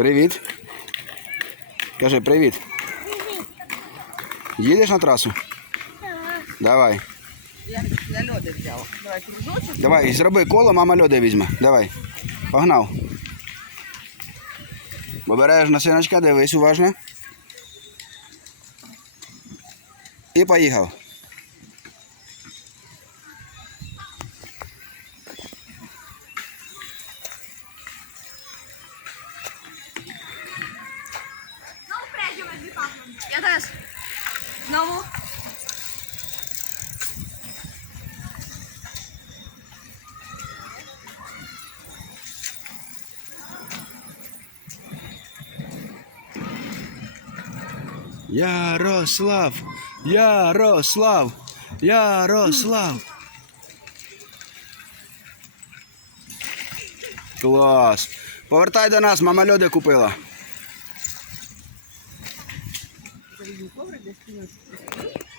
Привіт. Кажи привіт. Їдеш на трасу? Давай. Я, я льоди взяла. Давай кружочок. Давай, зроби коло, мама льоди візьме. Давай. Погнав. Обережно, синочка, дивись уважно. І поїхав. Я теж. Знову. Ярослав! Ярослав! Ярослав! Клас! Повертай до нас, мама льоди купила. заведу коврик для спиночки.